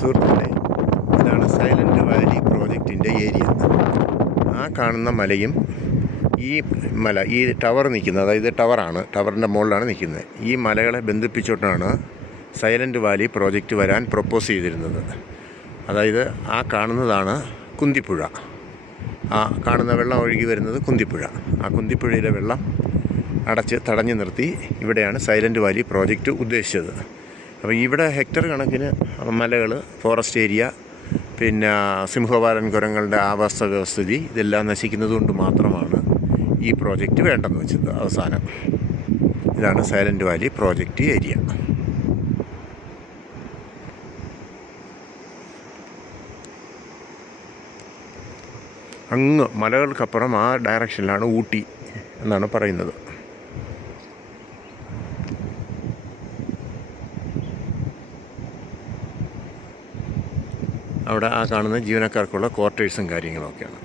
സുഹൃത്തുക്കളെ, ഇതാണ് silent Valley പ്രോജക്റ്റിൻ്റെ area. ആ കാണുന്ന മലയും ഈ മല, ഈ ടവർ നിൽക്കുന്നത്, അതായത് ടവറാണ്, ടവറിൻ്റെ മുകളിലാണ് നിൽക്കുന്നത്. ഈ മലകളെ ബന്ധിപ്പിച്ചുകൊണ്ടാണ് സൈലൻറ്റ് വാലി പ്രോജക്റ്റ് വരാൻ പ്രൊപ്പോസ് ചെയ്തിരുന്നത്. അതായത് ആ കാണുന്നതാണ് കുന്തിപ്പുഴ. ആ കാണുന്ന വെള്ളം ഒഴുകി വരുന്നത് കുന്തിപ്പുഴ. ആ കുന്തിപ്പുഴയിലെ വെള്ളം തടഞ്ഞു നിർത്തി ഇവിടെയാണ് സൈലൻറ്റ് വാലി പ്രോജക്റ്റ് ഉദ്ദേശിച്ചത്. അപ്പോൾ ഇവിടെ ഹെക്ടർ കണക്കിന് മലകൾ, ഫോറസ്റ്റ് ഏരിയ, പിന്നെ സിംഹവാലൻ കുരങ്ങളുടെ ആവാസ വ്യവസ്ഥിതി ഇതെല്ലാം നശിക്കുന്നത് കൊണ്ട് മാത്രമാണ് ഈ പ്രോജക്റ്റ് വേണ്ടെന്ന് വെച്ചത്. അവസാനം ഇതാണ് സൈലൻറ്റ് വാലി പ്രോജക്റ്റ് ഏരിയ. അങ്ങ് മലകൾക്കപ്പുറം ആ ഡയറക്ഷനിലാണ് ഊട്ടി എന്നാണ് പറയുന്നത്. അവിടെ ആ കാണുന്ന ജീവനക്കാർക്കുള്ള ക്വാർട്ടേഴ്സും കാര്യങ്ങളൊക്കെയാണ്.